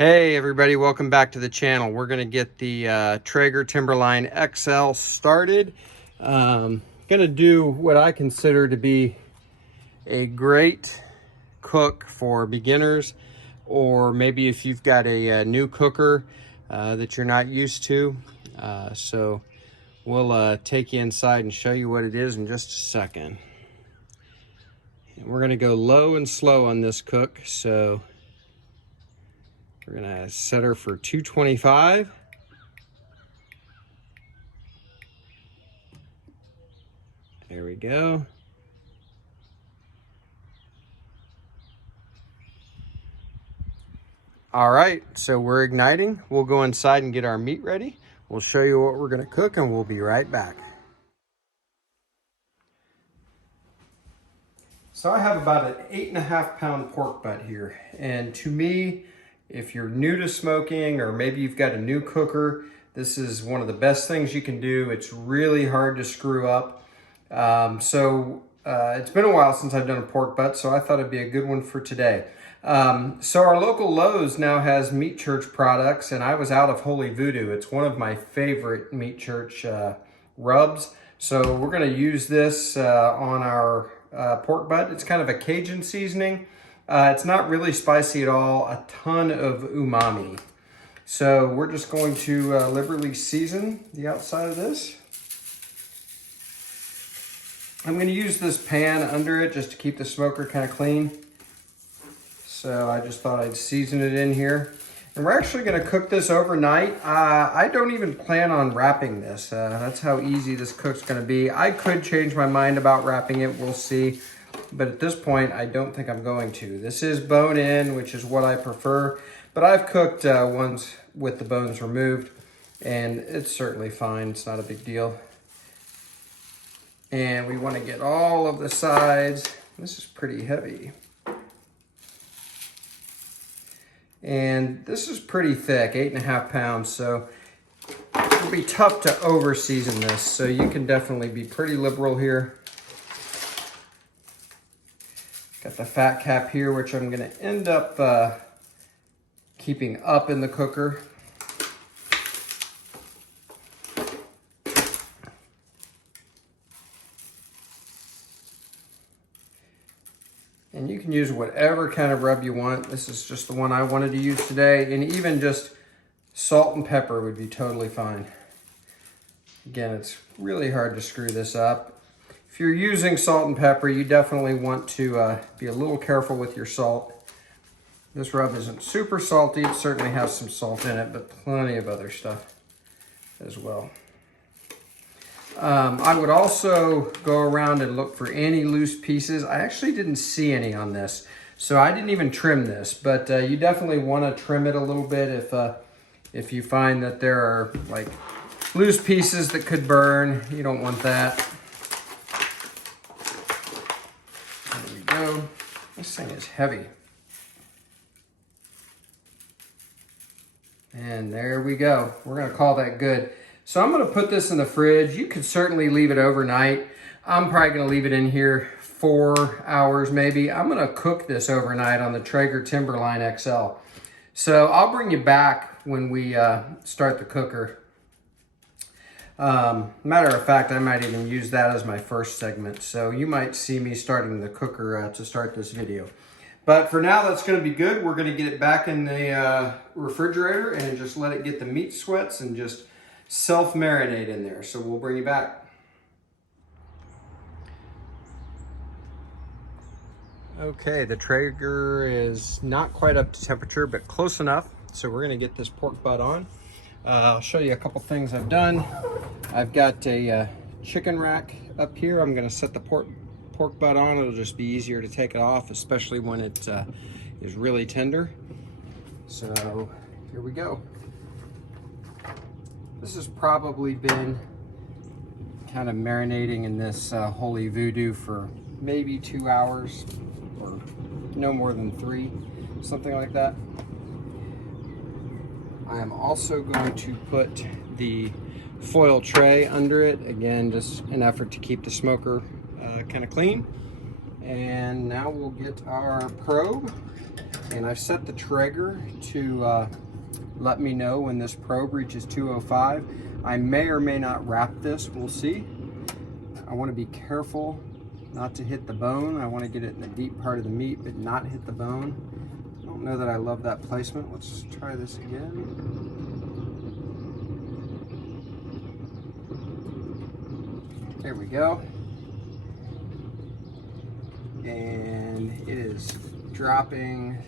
Hey everybody, welcome back to the channel. We're going to get the Traeger Timberline XL started. Going to do what I consider to be a great cook for beginners, or maybe if you've got a new cooker that you're not used to. So we'll take you inside and show you what it is in just a second. And we're going to go low and slow on this cook, so we're gonna set her for 225. There we go. All right, so we're igniting. We'll go inside and get our meat ready. We'll show you what we're gonna cook and we'll be right back. So I have about an 8.5 pound pork butt here. And to me, if you're new to smoking, or maybe you've got a new cooker, this is one of the best things you can do. It's really hard to screw up. It's been a while since I've done a pork butt, so I thought it'd be a good one for today. So our local Lowe's now has Meat Church products, and I was out of Holy Voodoo. It's one of my favorite Meat Church rubs. So we're gonna use this on our pork butt. It's kind of a Cajun seasoning. It's not really spicy at all, a ton of umami. So we're just going to liberally season the outside of this. I'm going to use this pan under it just to keep the smoker kind of clean. So I just thought I'd season it in here. And we're actually going to cook this overnight. I don't even plan on wrapping this. That's how easy this cook's going to be. I could change my mind about wrapping it, we'll see. But at this point, I don't think I'm going to. This is bone in, which is what I prefer. But I've cooked ones with the bones removed, and it's certainly fine. It's not a big deal. And we want to get all of the sides. This is pretty heavy. And this is pretty thick, 8.5 pounds. So it'll be tough to over season this. So you can definitely be pretty liberal here. Got the fat cap here, which I'm going to end up keeping up in the cooker. And you can use whatever kind of rub you want. This is just the one I wanted to use today. And even just salt and pepper would be totally fine. Again, it's really hard to screw this up. If you're using salt and pepper, you definitely want to be a little careful with your salt. This rub isn't super salty. It certainly has some salt in it, but plenty of other stuff as well. I would also go around and look for any loose pieces. I actually didn't see any on this, so I didn't even trim this, but you definitely want to trim it a little bit if you find that there are like loose pieces that could burn. You don't want that. There we go. This thing is heavy. And there we go. We're gonna call that good. So I'm gonna put this in the fridge. You could certainly leave it overnight. I'm probably gonna leave it in here 4 hours maybe. I'm gonna cook this overnight on the Traeger Timberline XL. So I'll bring you back when we start the cooker. Matter of fact, I might even use that as my first segment. So you might see me starting the cooker to start this video. But for now, that's gonna be good. We're gonna get it back in the refrigerator and just let it get the meat sweats and just self-marinate in there. So we'll bring you back. Okay, the Traeger is not quite up to temperature, but close enough. So we're gonna get this pork butt on. I'll show you a couple things I've done. I've got a chicken rack up here. I'm gonna set the pork butt on. It'll just be easier to take it off, especially when it is really tender. So here we go. This has probably been kind of marinating in this Holy Voodoo for maybe 2 hours, or no more than 3, something like that. I am also going to put the foil tray under it, again, just an effort to keep the smoker kind of clean. And now we'll get our probe And I've set the Traeger to let me know when this probe reaches 205. I may or may not wrap this, we'll see. I want to be careful not to hit the bone. I want to get it in the deep part of the meat, but not hit the bone. I don't know that I love that placement. Let's try this again. There we go. And it is dropping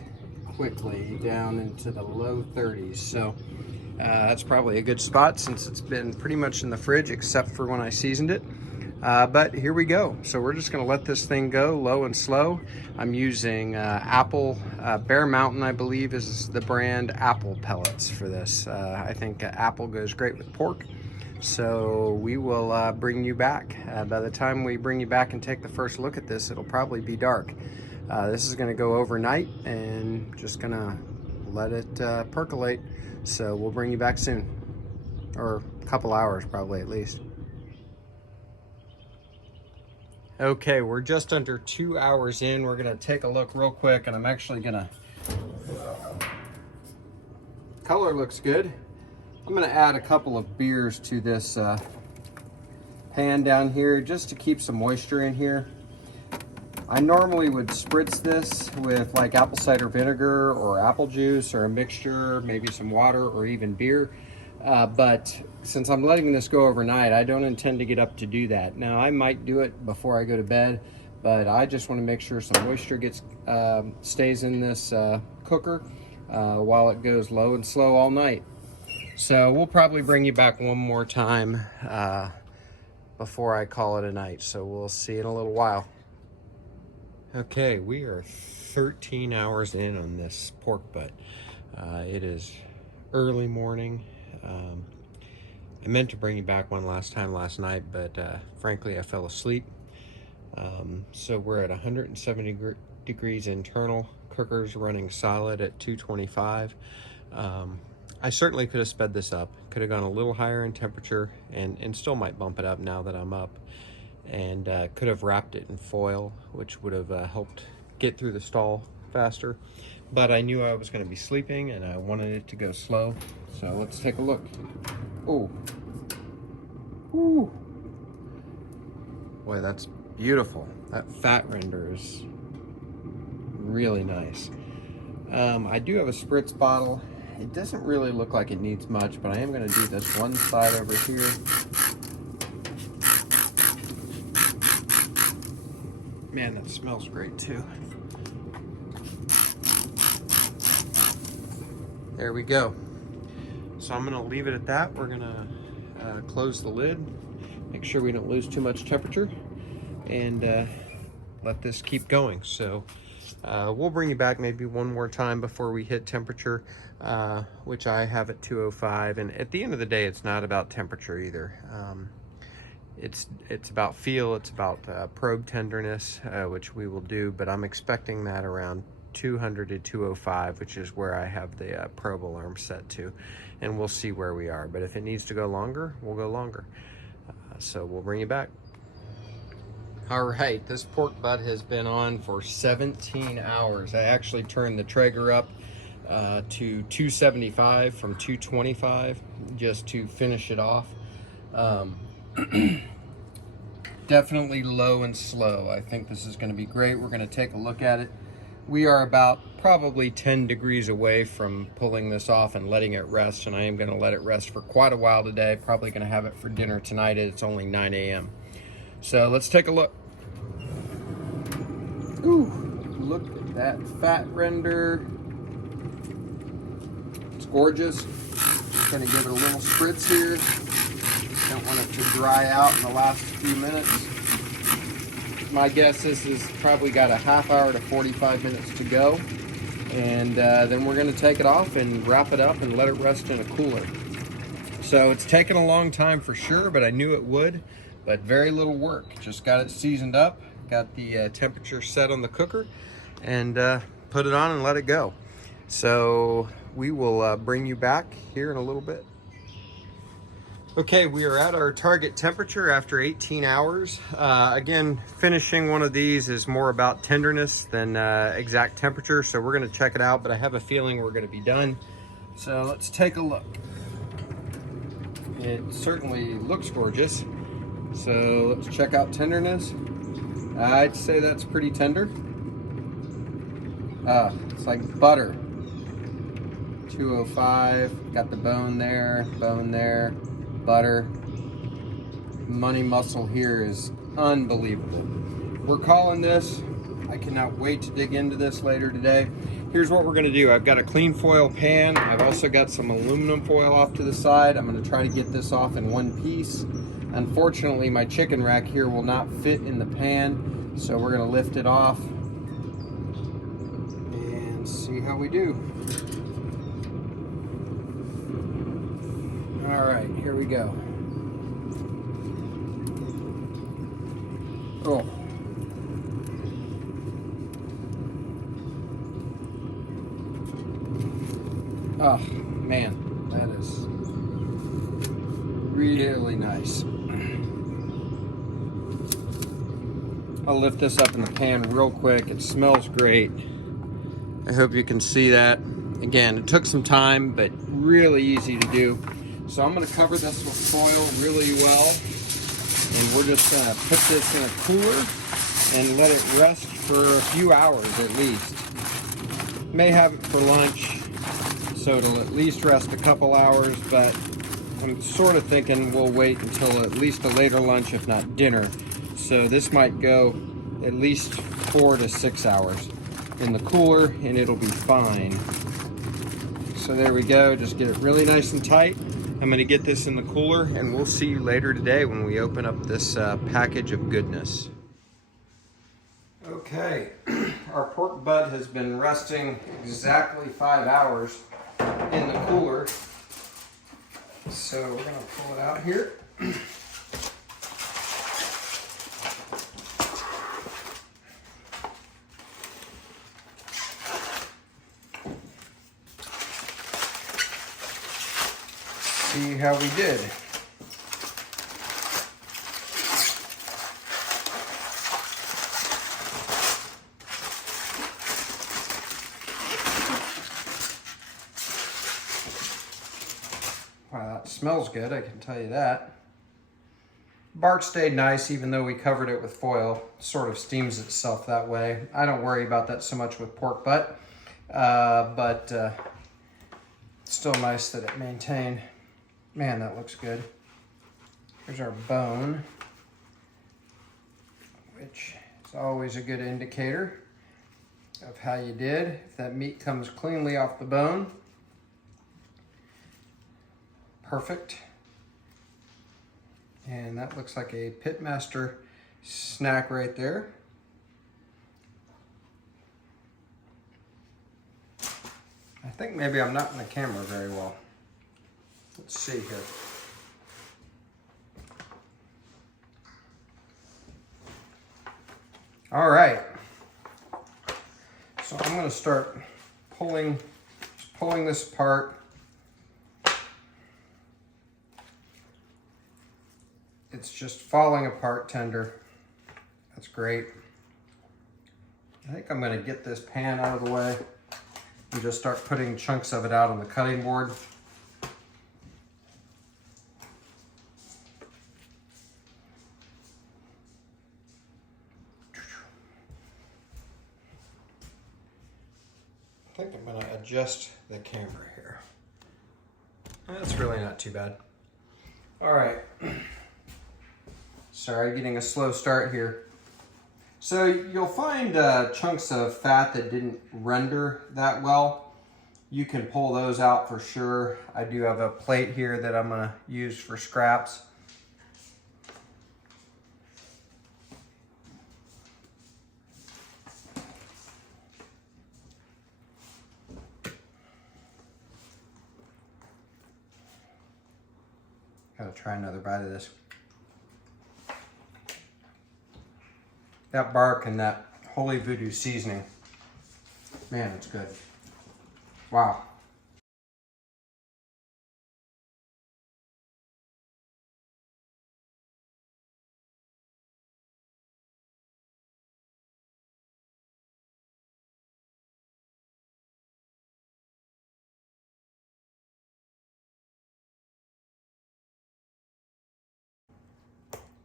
quickly down into the low 30s. So that's probably a good spot since it's been pretty much in the fridge except for when I seasoned it. But here we go. So we're just gonna let this thing go low and slow. I'm using Apple, Bear Mountain, I believe is the brand, Apple pellets for this. I think Apple goes great with pork. So we will bring you back. By the time we bring you back and take the first look at this, it'll probably be dark. This is gonna go overnight and just gonna let it percolate. So we'll bring you back soon, or a couple hours probably at least. Okay, we're just under 2 hours in. We're gonna take a look real quick, and I'm actually gonna, color looks good. I'm gonna add a couple of beers to this pan down here just to keep some moisture in here. I normally would spritz this with like apple cider vinegar or apple juice or a mixture, maybe some water or even beer. But since I'm letting this go overnight, I don't intend to get up to do that. Now, I might do it before I go to bed, but I just want to make sure some moisture stays in this cooker while it goes low and slow all night. So we'll probably bring you back one more time before I call it a night. So we'll see in a little while. Okay, we are 13 hours in on this pork butt. It is early morning. I meant to bring you back one last time last night, but frankly, I fell asleep. So we're at 170 degrees internal. Cooker's running solid at 225. I certainly could have sped this up. Could have gone a little higher in temperature and still might bump it up now that I'm up. And could have wrapped it in foil, which would have helped get through the stall faster. But I knew I was going to be sleeping and I wanted it to go slow. So let's take a look. Oh, ooh, boy, that's beautiful. That fat render is really nice. I do have a spritz bottle. It doesn't really look like it needs much, but I am going to do this one side over here. Man, that smells great too. There we go. So I'm gonna leave it at that. We're gonna close the lid, make sure we don't lose too much temperature, and let this keep going. So we'll bring you back maybe one more time before we hit temperature, which I have at 205. And at the end of the day, it's not about temperature either. It's about feel, it's about probe tenderness, which we will do, but I'm expecting that around 200 to 205, which is where I have the probe alarm set to, and we'll see where we are. But if it needs to go longer, we'll go longer. So we'll bring you back. All right, this pork butt has been on for 17 hours. I actually turned the Traeger up to 275 from 225 just to finish it off. Definitely low and slow. I think this is going to be great. We're going to take a look at it. We are about probably 10 degrees away from pulling this off and letting it rest, and I am going to let it rest for quite a while today. Probably going to have it for dinner tonight. It's only 9 a.m. So let's take a look. Ooh, look at that fat render. It's gorgeous. Just going to give it a little spritz here. Don't want it to dry out in the last few minutes. My guess is this has probably got a half hour to 45 minutes to go. And then we're going to take it off and wrap it up and let it rest in a cooler. So it's taken a long time for sure, but I knew it would. But very little work. Just got it seasoned up, got the temperature set on the cooker, and put it on and let it go. So we will bring you back here in a little bit. Okay, we are at our target temperature after 18 hours. Again, finishing one of these is more about tenderness than exact temperature, so we're gonna check it out, but I have a feeling we're gonna be done. So let's take a look. It certainly looks gorgeous. So let's check out tenderness. I'd say that's pretty tender. It's like butter. 205, got the bone there, butter. Money muscle here is unbelievable. We're calling this. I cannot wait to dig into this later today. Here's what we're gonna do. I've got a clean foil pan. I've also got some aluminum foil off to the side. I'm gonna try to get this off in one piece. Unfortunately, my chicken rack here will not fit in the pan, so we're gonna lift it off and see how we do. All right, here we go. Oh. Oh, man, that is really nice. I'll lift this up in the pan real quick. It smells great. I hope you can see that. Again, it took some time, but really easy to do. So I'm gonna cover this with foil really well. And we're just gonna put this in a cooler and let it rest for a few hours at least. May have it for lunch, so it'll at least rest a couple hours, but I'm sort of thinking we'll wait until at least a later lunch, if not dinner. So this might go at least 4 to 6 hours in the cooler and it'll be fine. So there we go, just get it really nice and tight. I'm gonna get this in the cooler and we'll see you later today when we open up this package of goodness. Okay, our pork butt has been resting exactly 5 hours in the cooler. So we're gonna pull it out here. See how we did. Wow, that smells good, I can tell you that. Bark stayed nice even though we covered it with foil. It sort of steams itself that way. I don't worry about that so much with pork butt, but it's still nice that it maintained. Man, that looks good. Here's our bone, which is always a good indicator of how you did. If that meat comes cleanly off the bone, perfect. And that looks like a Pitmaster snack right there. I think maybe I'm not in the camera very well. Let's see here. All right. So I'm going to start pulling this apart. It's just falling apart tender. That's great. I think I'm going to get this pan out of the way and just start putting chunks of it out on the cutting board. I think I'm going to adjust the camera here. That's really not too bad. All right. Sorry, getting a slow start here. So you'll find chunks of fat that didn't render that well. You can pull those out for sure. I do have a plate here that I'm going to use for scraps. Gotta try another bite of this. That bark and that holy voodoo seasoning, man, it's good. Wow.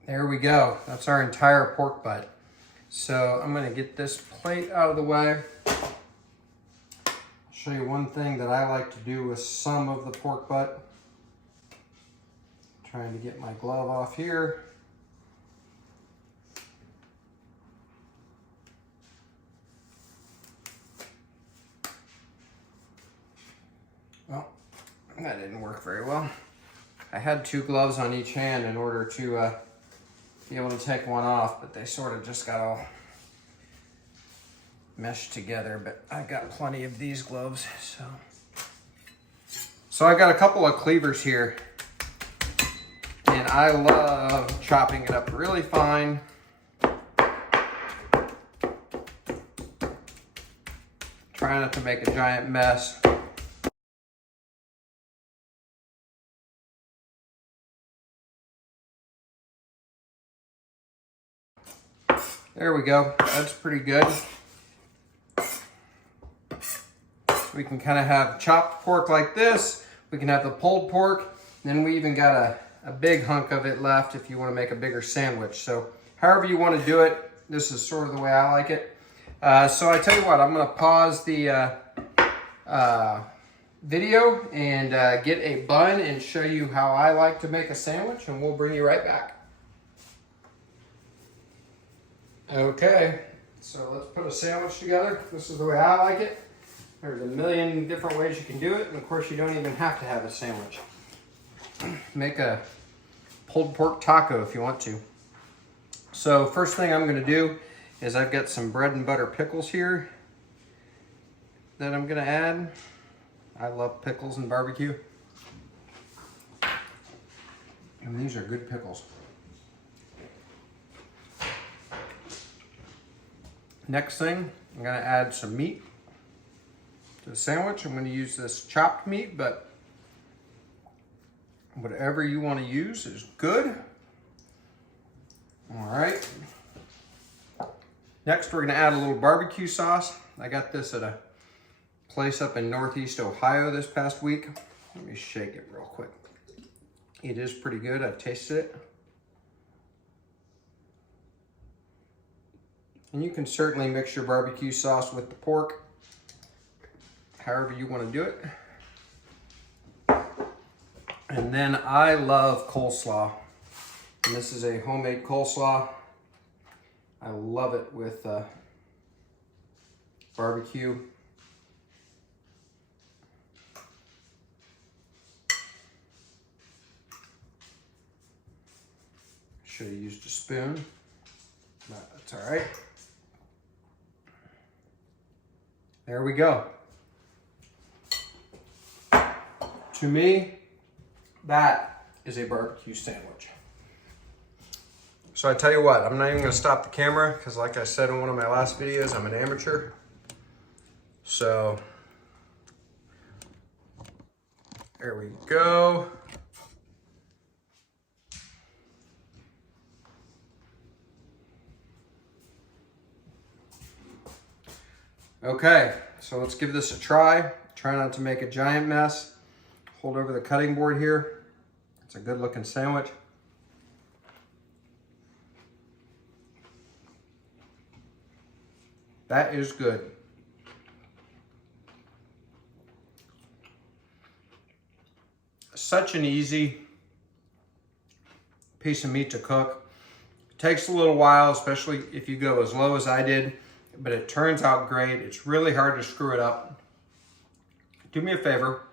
There we go. That's our entire pork butt. So I'm gonna get this plate out of the way. I'll show you one thing that I like to do with some of the pork butt. Trying to get my glove off here. Well, that didn't work very well. I had 2 gloves on each hand in order to be able to take one off, but they sort of just got all meshed together. But I got plenty of these gloves, so I got a couple of cleavers here, and I love chopping it up really fine. Try not to make a giant mess. There we go. That's pretty good. We can kind of have chopped pork like this. We can have the pulled pork. Then we even got a big hunk of it left if you want to make a bigger sandwich. So however you want to do it, this is sort of the way I like it. So I tell you what, I'm going to pause the video and get a bun and show you how I like to make a sandwich, and we'll bring you right back. Okay, so let's put a sandwich together. This is the way I like it. There's a million different ways you can do it, and of course you don't even have to have a sandwich. Make a pulled pork taco if you want to. So first thing I'm going to do is I've got some bread and butter pickles here that I'm going to add. I love pickles and barbecue. And these are good pickles. Next thing, I'm going to add some meat to the sandwich. I'm going to use this chopped meat, but whatever you want to use is good. All right. Next, we're going to add a little barbecue sauce. I got this at a place up in Northeast Ohio this past week. Let me shake it real quick. It is pretty good. I've tasted it. And you can certainly mix your barbecue sauce with the pork, however you want to do it. And then I love coleslaw. And this is a homemade coleslaw. I love it with barbecue. Should have used a spoon, but that's all right. There we go. To me, that is a barbecue sandwich. So I tell you what, I'm not even gonna stop the camera because like I said in one of my last videos, I'm an amateur. So, there we go. Okay, so let's give this a try. Try not to make a giant mess. Hold over the cutting board here. It's a good looking sandwich. That is good. Such an easy piece of meat to cook. It takes a little while, especially if you go as low as I did, but it turns out great. It's really hard to screw it up. Do me a favor,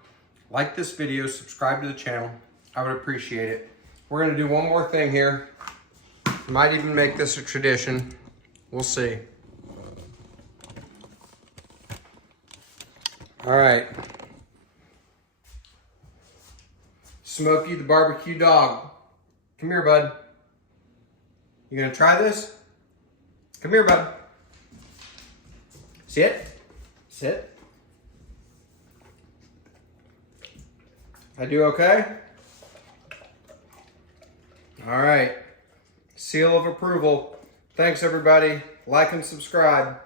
like this video, subscribe to the channel. I would appreciate it. We're gonna do one more thing here. Might even make this a tradition. We'll see. All right. Smokey the barbecue dog. Come here, bud. You gonna try this? Come here, bud. Sit. Sit. I do okay? All right. Seal of approval. Thanks, everybody. Like and subscribe.